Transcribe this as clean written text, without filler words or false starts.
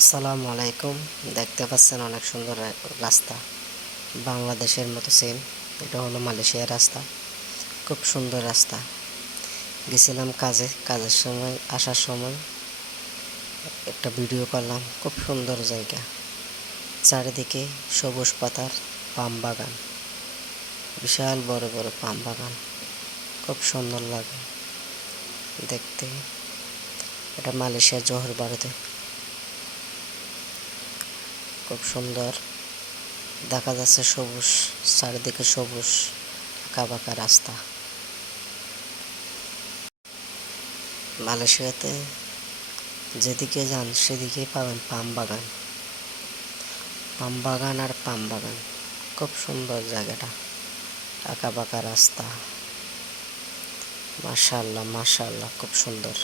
আসসালামু আলাইকুম। দেখতে পাচ্ছেন অনেক সুন্দর রাস্তা, বাংলাদেশের মতো সেম। এটা হলো মালয়েশিয়ার রাস্তা, খুব সুন্দর রাস্তা। গেছিলাম কাজের সময়, আসার সময় একটা ভিডিও করলাম। খুব সুন্দর জায়গা, চারিদিকে সবুজ পাতার পাম বাগান, বিশাল বড় বড় পাম বাগান, খুব সুন্দর লাগে দেখতে। এটা মালয়েশিয়া জোহর বারুতে, খুব সুন্দর দেখা যাচ্ছে। সবুজ, চারিদিকে সবুজ, আঁকাবাঁকা রাস্তা। মালয়েশিয়াতে যেদিকে যান সেদিকেই পাবেন পাম বাগান, পাম বাগান আর পাম বাগান। খুব সুন্দর জায়গাটা, আঁকাবাঁকা রাস্তা। মাশাআল্লাহ মাশাআল্লাহ, খুব সুন্দর।